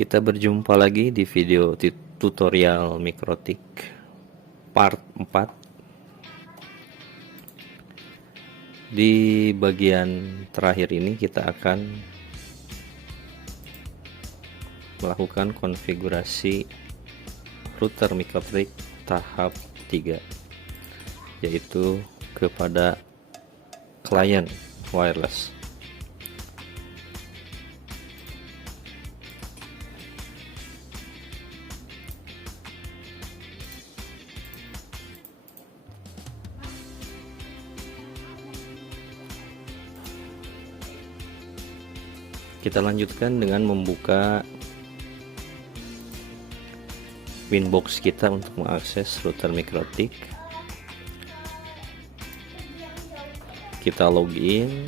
Kita berjumpa lagi di video tutorial Mikrotik part 4. Di bagian terakhir ini kita akan melakukan konfigurasi router Mikrotik tahap 3, yaitu kepada klien wireless. Kita lanjutkan dengan membuka Winbox kita untuk mengakses router Mikrotik. Kita login.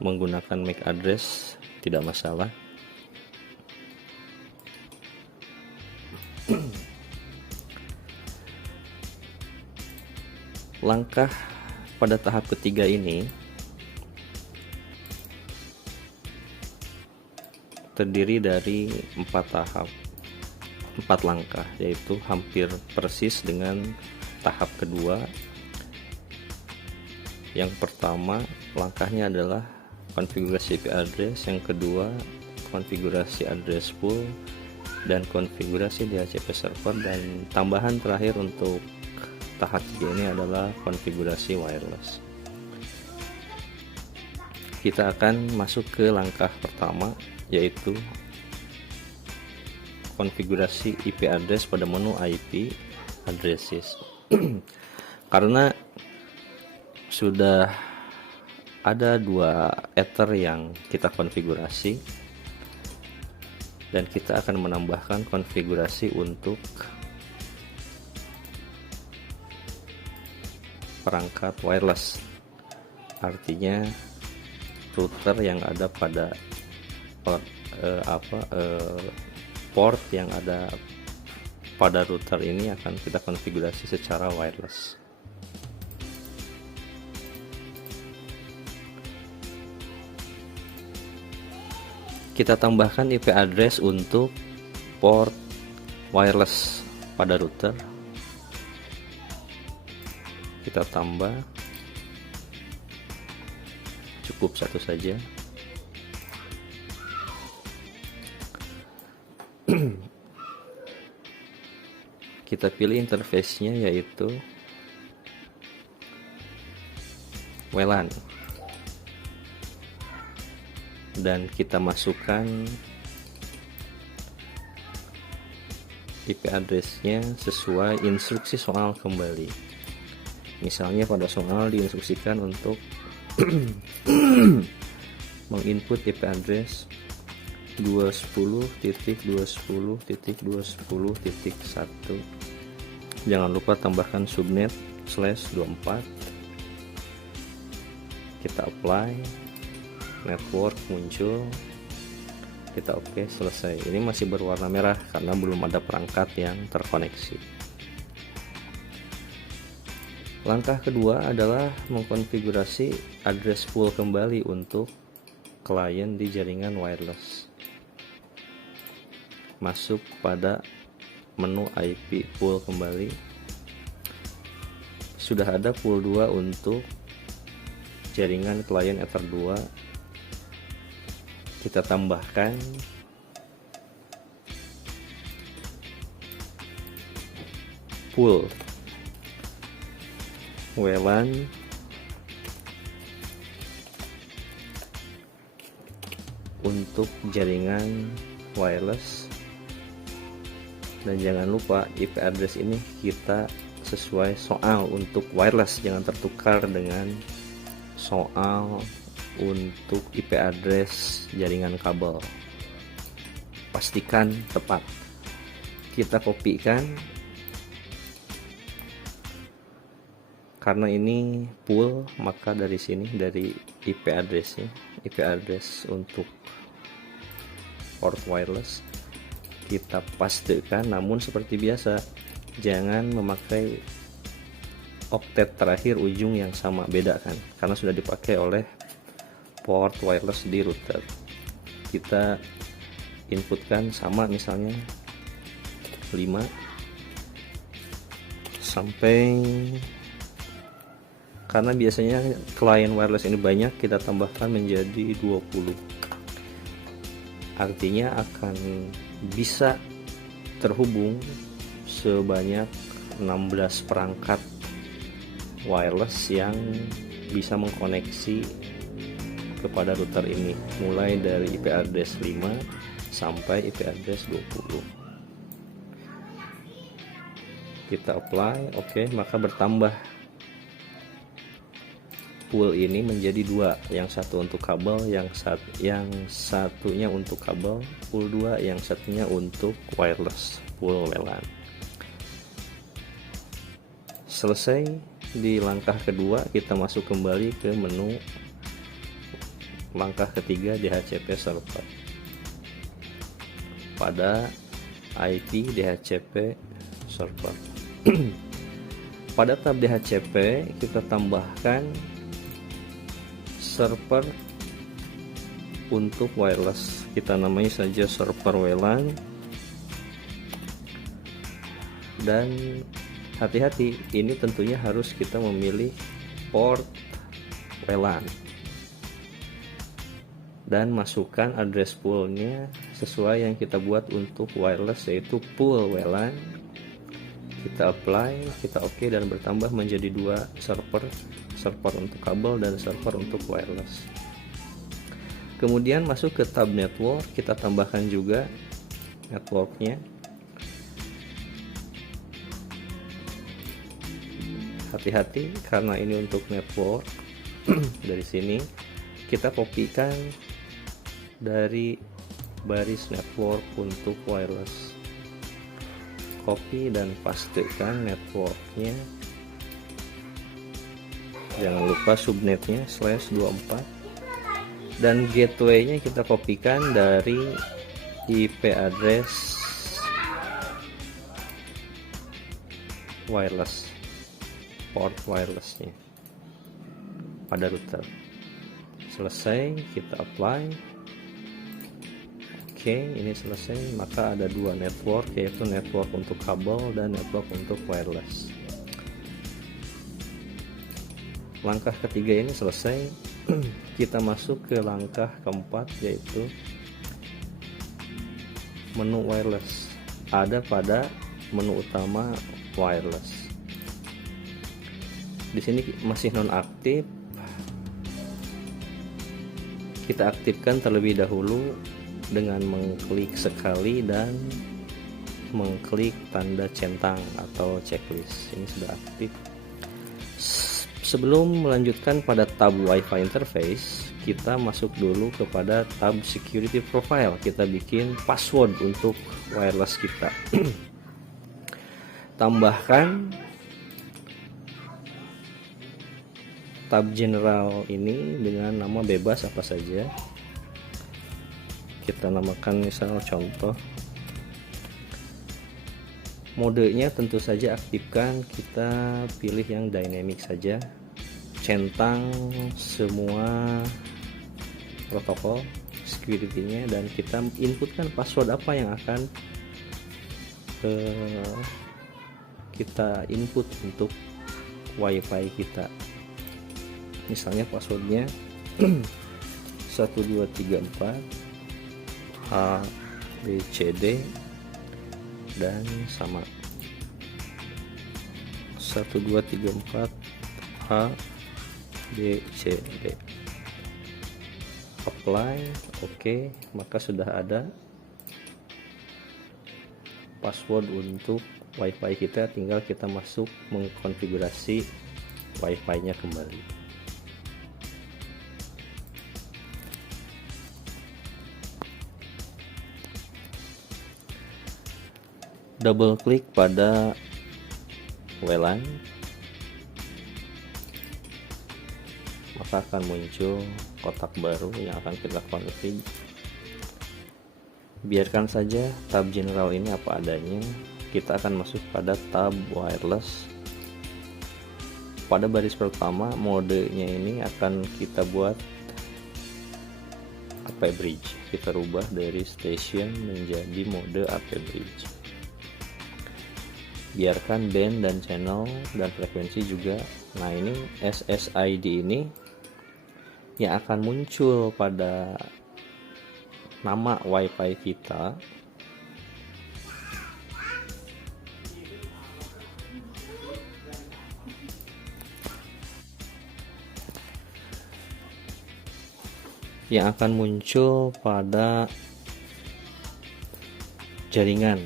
Menggunakan MAC address tidak masalah. Langkah pada tahap ketiga ini terdiri dari 4 langkah, yaitu hampir persis dengan tahap kedua. Yang pertama langkahnya adalah konfigurasi IP address, yang kedua konfigurasi address pool dan konfigurasi DHCP server, dan tambahan terakhir untuk tahap 3 ini adalah konfigurasi wireless. Kita akan masuk ke langkah pertama, yaitu konfigurasi IP address pada menu IP addresses. Karena sudah ada 2 ether yang kita konfigurasi, dan kita akan menambahkan konfigurasi untuk perangkat wireless, artinya router yang ada pada port yang ada pada router ini akan kita konfigurasi secara wireless. Kita tambahkan IP address untuk port wireless pada router. Kita tambah, cukup 1 saja. Kita pilih interface-nya, yaitu WLAN, dan kita masukkan IP address-nya sesuai instruksi soal kembali. Misalnya pada soal diinstruksikan untuk menginput IP address 210.210.210.1. Jangan lupa tambahkan subnet /24. Kita apply, network muncul, kita oke, selesai. Ini masih berwarna merah karena belum ada perangkat yang terkoneksi. Langkah kedua adalah mengkonfigurasi address pool kembali untuk klien di jaringan wireless. Masuk pada menu IP pool kembali. Sudah ada pool 2 untuk jaringan klien Ether 2. Kita tambahkan pool WLAN untuk jaringan wireless, dan jangan lupa IP address ini kita sesuai soal untuk wireless, jangan tertukar dengan soal untuk IP address jaringan kabel. Pastikan tepat. Kita kopikan, karena ini pool, maka dari sini, dari IP address-nya, IP address untuk port wireless kita pastekan. Namun seperti biasa, jangan memakai oktet terakhir ujung yang sama, beda kan, karena sudah dipakai oleh port wireless di router. Kita inputkan sama, misalnya 5 sampai, karena biasanya klien wireless ini banyak, kita tambahkan menjadi 20. Artinya akan bisa terhubung sebanyak 16 perangkat wireless yang bisa mengkoneksi kepada router ini, mulai dari IP address 5 sampai IP address 20. Kita apply, oke, maka bertambah pool ini menjadi 2, yang satu untuk kabel, yang satunya untuk kabel pool 2, yang satunya untuk wireless pool WLAN. Selesai di langkah kedua, kita masuk kembali ke menu langkah ketiga DHCP server pada IP DHCP server. Pada tab DHCP kita tambahkan server untuk wireless, kita namai saja server WLAN. Dan hati-hati, ini tentunya harus kita memilih port WLAN dan masukkan address poolnya sesuai yang kita buat untuk wireless, yaitu pool WLAN. Kita apply, kita oke, dan bertambah menjadi 2 server untuk kabel dan server untuk wireless. Kemudian masuk ke tab network, kita tambahkan juga networknya. Hati-hati karena ini untuk network. Dari sini kita kopikan dari baris network untuk wireless, copy dan pastekan networknya. Jangan lupa subnetnya /24, dan gateway-nya kita kopikan dari IP address wireless, port wirelessnya pada router. Selesai, kita apply. Oke, ini selesai, maka ada 2 network, yaitu network untuk kabel dan network untuk wireless. Langkah ketiga ini selesai. Kita masuk ke langkah keempat, yaitu menu wireless. Ada pada menu utama wireless. Di sini masih nonaktif. Kita aktifkan terlebih dahulu dengan mengklik sekali dan mengklik tanda centang atau checklist. Ini sudah aktif. Sebelum melanjutkan pada tab Wi-Fi interface, kita masuk dulu kepada tab security profile. Kita bikin password untuk wireless kita. Tambahkan tab general ini dengan nama bebas apa saja. Kita namakan misal contoh. Modenya tentu saja aktifkan, kita pilih yang dynamic saja. Centang semua protokol security-nya, dan kita inputkan password apa yang akan kita input untuk WiFi kita. Misalnya passwordnya 1234 A B C D dan sama 1234 A B C D. Apply, oke, maka sudah ada password untuk WiFi kita. Tinggal kita masuk mengkonfigurasi WiFi-nya kembali. Double klik pada WLAN, maka akan muncul kotak baru yang akan kita config. Biarkan saja tab general ini apa adanya. Kita akan masuk pada tab wireless. pada baris pertama modenya ini akan kita buat AP bridge. Kita rubah dari station menjadi mode AP bridge. Biarkan band dan channel dan frekuensi juga. Nah, ini SSID ini yang akan muncul pada nama WiFi kita. Yang akan muncul pada jaringan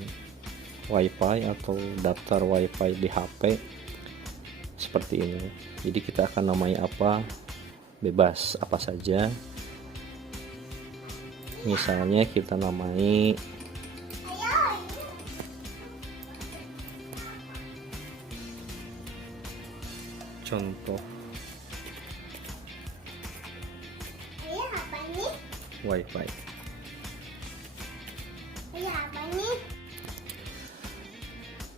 WiFi atau daftar WiFi di HP seperti ini. Jadi kita akan namai apa, bebas apa saja. Misalnya kita namai contoh WiFi.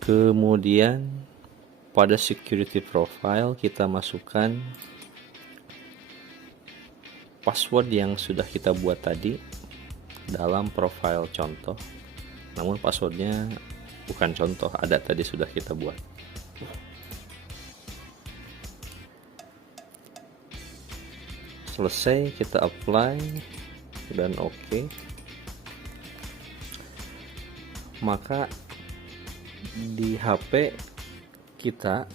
Kemudian pada security profile kita masukkan password yang sudah kita buat tadi dalam profile contoh. Namun passwordnya bukan contoh, ada tadi sudah kita buat. Selesai, kita apply dan oke. Maka di HP kita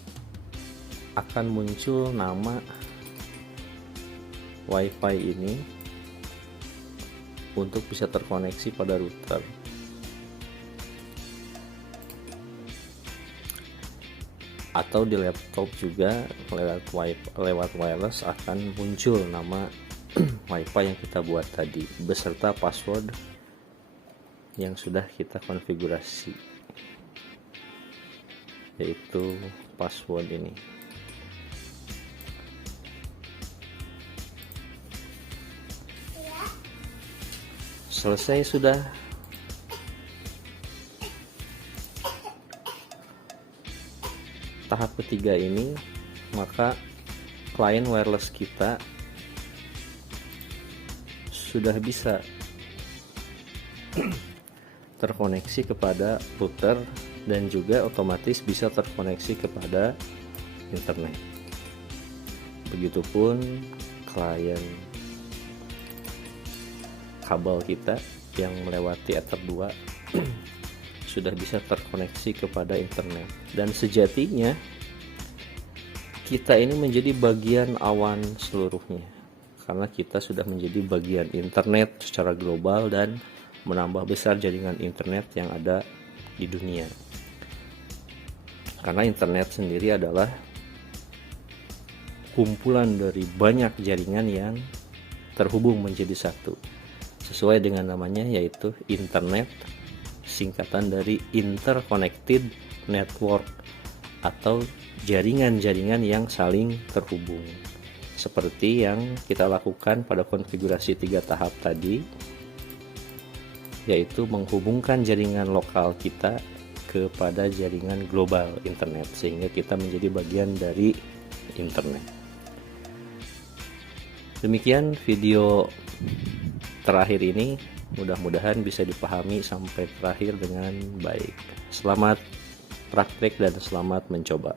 akan muncul nama WiFi ini untuk bisa terkoneksi pada router. Atau di laptop juga lewat wireless akan muncul nama WiFi yang kita buat tadi beserta password yang sudah kita konfigurasi, yaitu password ini. Selesai sudah. Tahap ketiga ini, maka klien wireless kita sudah bisa terkoneksi kepada router dan juga otomatis bisa terkoneksi kepada internet. Begitupun klien kabel kita yang melewati Ether 2 sudah bisa terkoneksi kepada internet. Dan sejatinya kita ini menjadi bagian awan seluruhnya, karena kita sudah menjadi bagian internet secara global dan menambah besar jaringan internet yang ada di dunia. Karena internet sendiri adalah kumpulan dari banyak jaringan yang terhubung menjadi satu, sesuai dengan namanya, yaitu internet, singkatan dari interconnected network atau jaringan-jaringan yang saling terhubung, seperti yang kita lakukan pada konfigurasi 3 tahap tadi, yaitu menghubungkan jaringan lokal kita kepada jaringan global internet, sehingga kita menjadi bagian dari internet. Demikian video terakhir ini, mudah-mudahan bisa dipahami sampai terakhir dengan baik. Selamat praktek dan selamat mencoba.